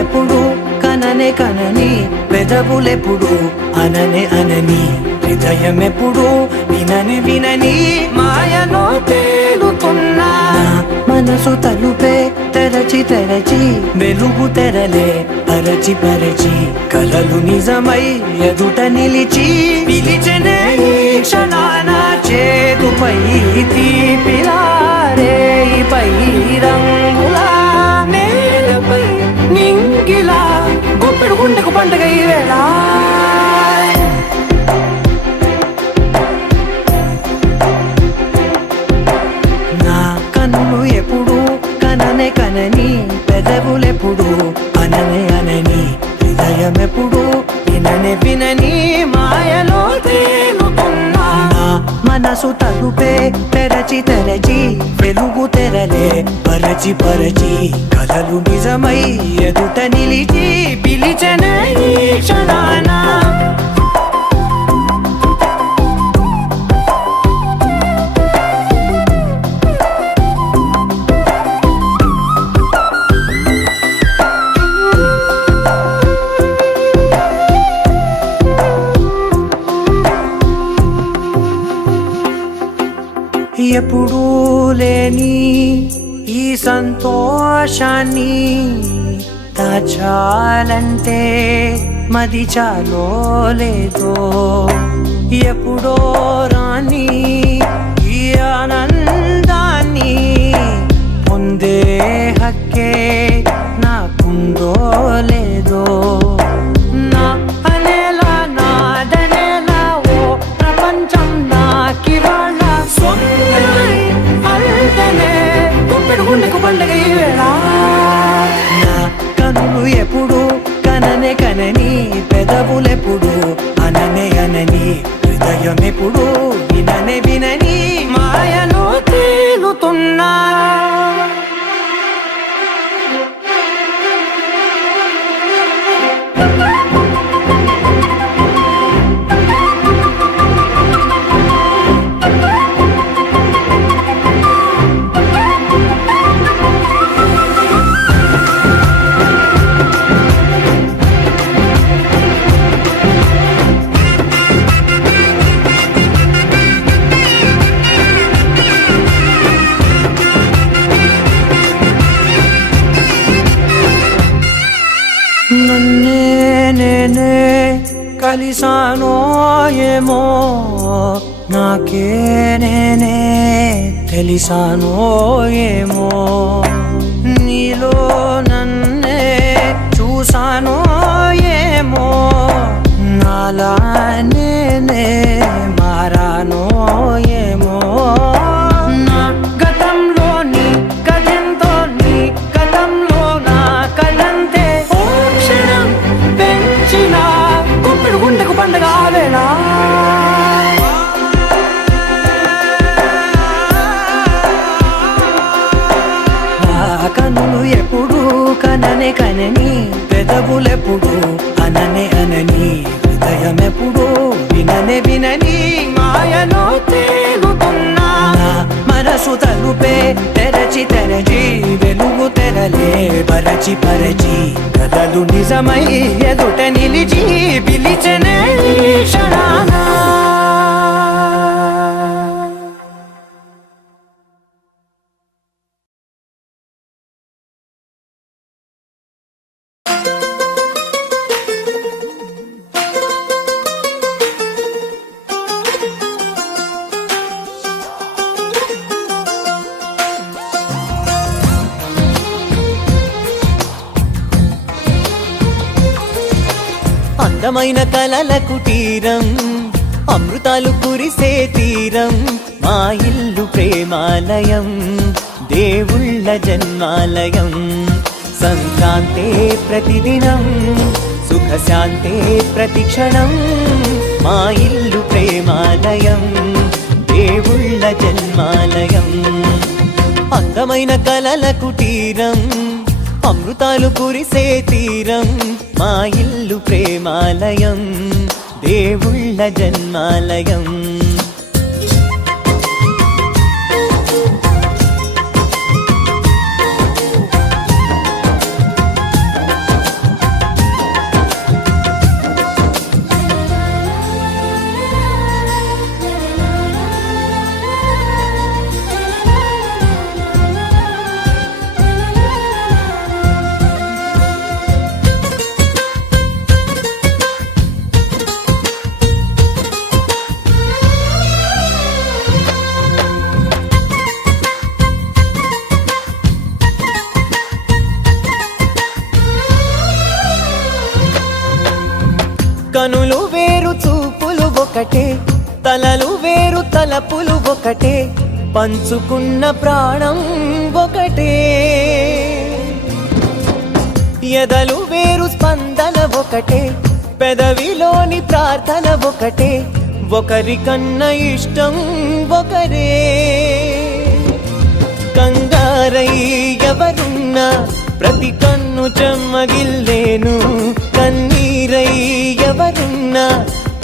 ఎప్పుడు కననే కనని పెదవులెప్పుడు అననే అనని హృదయం ఎప్పుడు వినని వినని మాయలో తేలుతున్నా మనసు తలుపే తెరచి తెరచి వెలుగు తెరలే పరచి పరచి కలలు నిజమై ఎదుట నిలిచి పిలిచెనే ఈ క్షణాన చేతుపై తీపిలారే పై రంగులా నేలపై నింగిలా గుప్పెడు గుండెకు పండుగ ఈ వేళ నా కన్నులు ఎప్పుడు కననే కనని పెదవులెప్పుడు అననే అనని హృదయం ఎప్పుడు విననే వినని మాయలో తేలుతున్నా మనసు తలుపే తెరచి తెరచి వెలుగు తెరలే పరచి పరచి కలలు నిజమై ఎదుట నిలిచి పిలిచెనే ఈ క్షణాన ఎప్పుడూ లేని ఈ సంతోషాన్ని దాచాలంటే మది చాలో లేదో ఎప్పుడో రాని ఈ ఆనందాన్ని పొందే హక్కే నాకుందో లేదో నా అనేలా నాదనేలా ఓ ప్రపంచం నాకివాళ్ళ గుండెకు పండుగ ఈ వేళ నా కనులు ఎప్పుడు కననే కనని పెదవులెప్పుడు అననే అనని హృదయం ఎప్పుడు విననే వినని మాయలో తేలుతున్నా నేనే కలిసానో ఏమో నాకే నేనే తెలిసానో ఏమో నీలో నన్నే చూసానో ఏమో నాలా నేనే మారానో ఏమో నా గతంలోని గతంతో నీ గతంలో నా కదంతే గుండెకు పండుగ వేళ కన్నులు ఎప్పుడు కననే కనని పెదవులెప్పుడు అననే అనని హృదయం ఎప్పుడు విననే వినని మాయలో తేలుతున్నా మనసు తలుపే తెరచి తెరచి వెలుగు తెరలే పరచి పరచి కలలు నిజమై ఎదుట నిలిచి పిలిచెనే ఈ క్షణాన అందమైన కలల కుటీరం అమృతాలు కురిసే తీరం మా ఇల్లు ప్రేమాలయం దేవుళ్ళ జన్మాలయం సంక్రాంతే ప్రతిదినం సుఖశాంతే ప్రతిక్షణం మా ఇల్లు ప్రేమాలయం దేవుళ్ళ జన్మాలయం అందమైన కలల కుటీరం అమృతాలు కురిసే తీరం మా ఇల్లు ప్రేమాలయం దేవుళ్ళ జన్మాలయం కనులు వేరు చూపులు ఒకటే, తలలు వేరు తలపులు ఒకటే, పంచుకున్న ప్రాణం ఒకటే. ఎదలు వేరు స్పందన ఒకటే, పెదవిలోని ప్రార్థన ఒకటే, ఒకరికన్నా ఇష్టం ఒకరే. కంగారై ఎవరున్నా ప్రతి కన్ను చెమ్మగిల్లేను, కన్నీరై ఎవరున్నా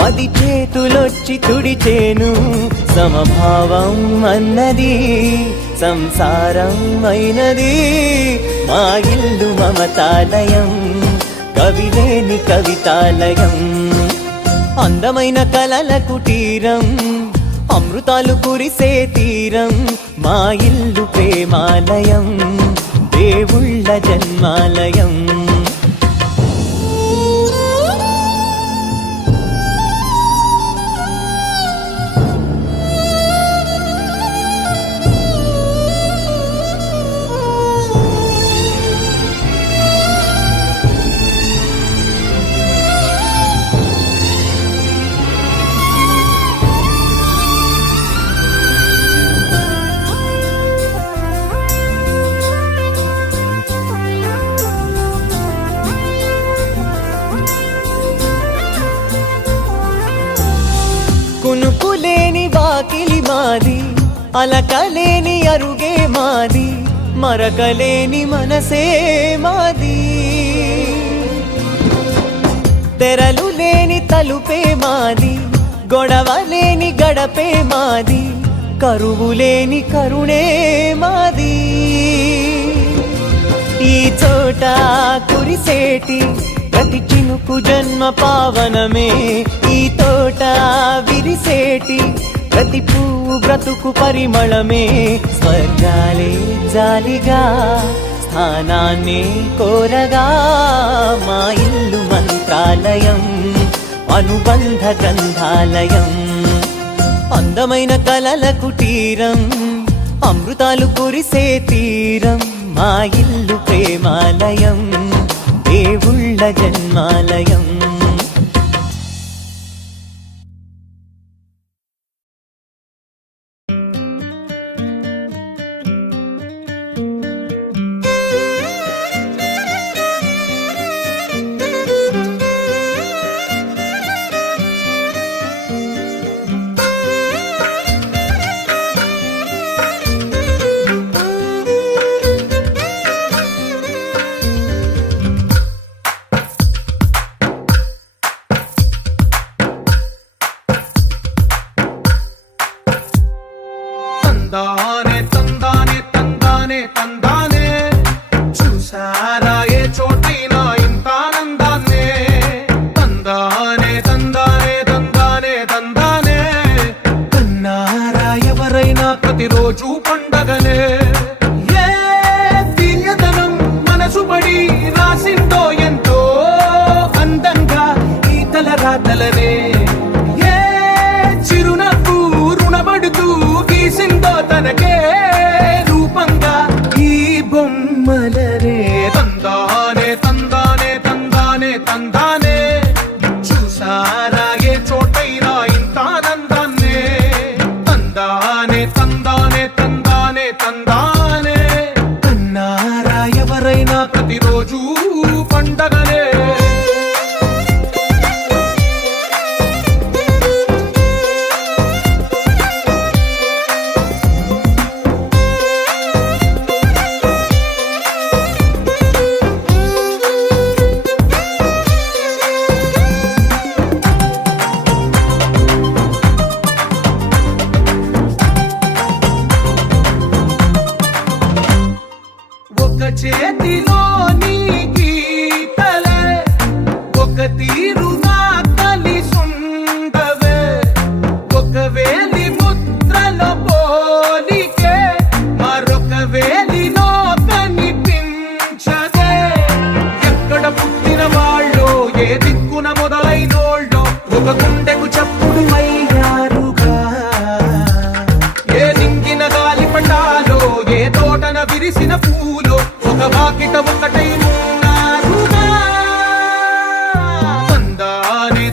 10 చేతులొచ్చి తుడిచేను. సమభావం అన్నది సంసారం అయినది, మా ఇల్లు మమతాలయం, కవిలేని కవితాలయం. అందమైన కలల కుటీరం, అమృతాలు కురిసే తీరం, మా ఇల్లు ప్రేమాలయం, దేవుళ్ళ జన్మాలయం. కునుకులేని వాకిలి మాది, అలకలేని అరుగే మాది, మరకలేని మనసే మాది. తెరలు లేని తలుపే మాది, గొడవ లేని గడపే మాది, కరువు లేని కరుణే మాది. ఈ చోట కురిసేటి ప్రతి చినుకు జన్మ పావనమే, ఈ తోట విరిసేటి ప్రతి పువ్వు బ్రతుకు పరిమళమే. స్వర్గాలే జాలిగా స్థానాన్ని కోరగా, మా ఇల్లు మంత్రాలయం, అనుబంధ గ్రంథాలయం. అందమైన కలల కుటీరం, అమృతాలు కురిసే తీరం, మా ఇల్లు ప్రేమాలయం, దేవుళ్ళ జన్మాలయం. తందానే తందానే తందానే తందానే, చూసారా ఏ చోటైనా ఇంత ఆనందాన్నే. తందానే తందానే తందానే తందానే, కన్నారా ఎవరైనా ప్రతిరోజు పండగనే. ఏ తీయదనం మనసు పడి రాసిందో ఎంతో అందంగా ఈ తల రాతలనే. ఏ చిరునవ్వు రుణపడుతూ గీసిందో తనకే రూపంగా ఈ బొమ్మలనే. తందానే తందానే తందానే తందానే, చూసారా ఏ చోటైనా ఇంత ఆనందాన్నే. తందానే తందానే తందానే తందానే, కన్నారా ఎవరైనా ప్రతిరోజు పండగనే. ఒక చేతిలో నీ గీతలే, ఒక తీరుగా కలిసుండవే, ఒక వేలి ముద్రలో పోలికే మరొక వేలిలో కనిపించదే. ఎక్కడ పుట్టిన వాళ్ళో ఏ దిక్కున మొదలైనోళ్ళో ఒక గుండెకు చప్పుడు అయ్యారుగా. ఏ నింగిన గాలి పటాలో ఏ తోటన విరిసిన పూలో ఒక వాకిట ఒకటై ఉన్నారుగా. తందానే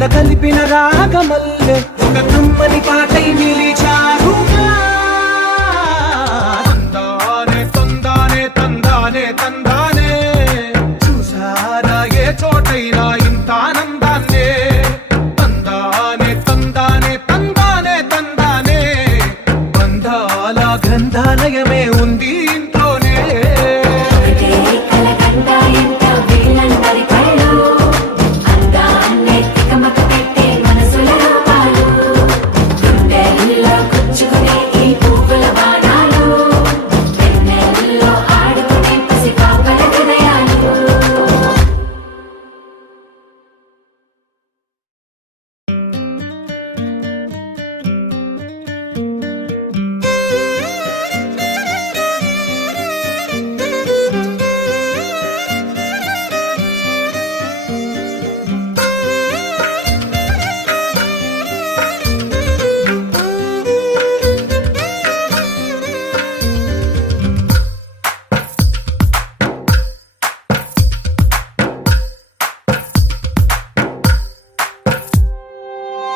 కలగలిపిన రాగమల్లె ఒక కమ్మని పాటై నిలిచారుగా. తందానే తందానే తందానే తందానే చూసారా ఏ చోటైనా ఇంత ఆనందాన్నే. తందానే తందానే తందానే తందానే బంధాల గ్రంథాలయమే ఉంది ఇంట్లోనే.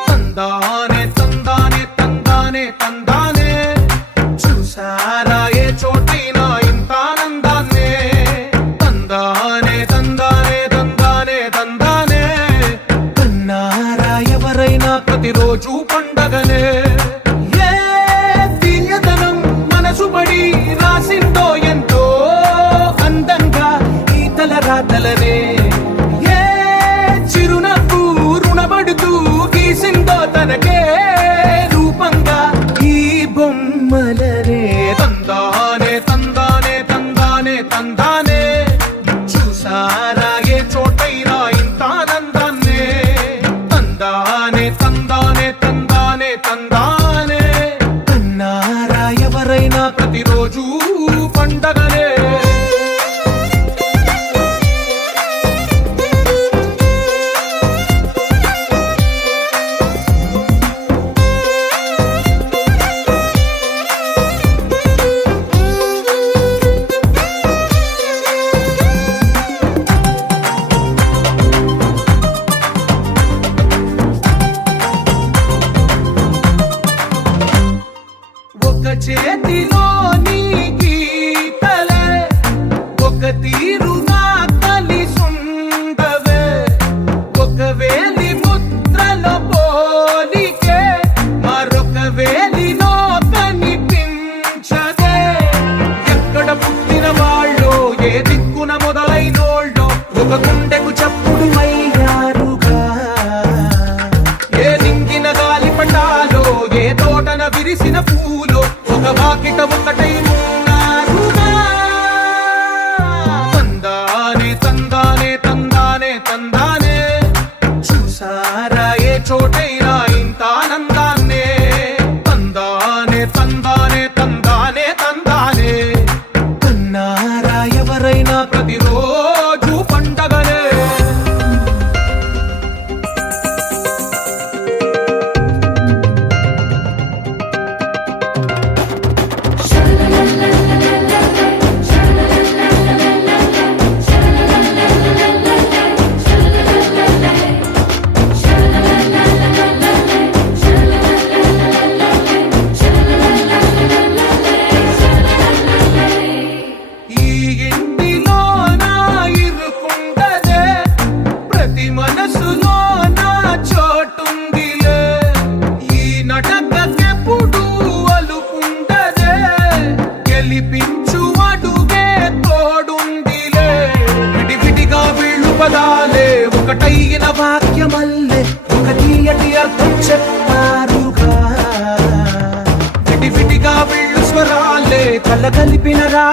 తందానే తందానే తందానే తందానే చూసారా ఏ చోటైనా ఇంత ఆనందాన్నే. తందానే తందానే తందానే తందానే కన్నారా ఎవరైనా ప్రతిరోజు పండగనే. ఏ తీయదనం మనసు పడి రాసిందో ఎంతో అందంగా ఈ తలరాతలనే. ఏ చిరునవ్వు రుణపడుతూ గీసిందో తనకే రూపంగా ఈ బొమ్మలనే. తందానే తందానే తందానే తందానే చూసారా ఏ చోటైనా ఇంత ఆనందాన్నే. తందానే తందానే తందానే తందానే కన్నారా ఎవరైనా ప్రతిరోజు పండగనే. ఒక చేతిలో నీ గీతలే ఒక తీరుగా కలిసుండవే. ఒక వేలి ముద్రల పోలికే మరొక వేలిలో కనిపించదే. ఎక్కడ పుట్టిన వాళ్ళో ఏ దిక్కున మొదలైనోళ్ళో ఒక గుండెకు చప్పుడు అయ్యారుగా. ఏ నింగిన గాలి పటాలో ఏ తోటన విరిసిన పూలో ఒక వాకిట ఒకటై ఉన్నారుగా. తందానే తందానే తందానే తందానే చూసారా ఏ చోటైనా ఇంత ఆనందాన్నే. తందానే తందానే తందానే తందానే కన్నారా ఎవరైనా ప్రతిరోజు పండగనే. ఈ ఇంటిలో నా ఇరుకుండదే ప్రతి మనసులో నా చోటుందిలే. ఈ నటకెప్పుడు అలుకుండదే గెలిపించు అడుగే తోడుందిలే. విడివిడిగా వీళ్ళు పదాలే ఒకటైన వాక్యమల్లే ఒక తీయటి అర్థం చెప్పారుగా. విడివిడిగా వీళ్ళు స్వరాలే కలగలిపిన రా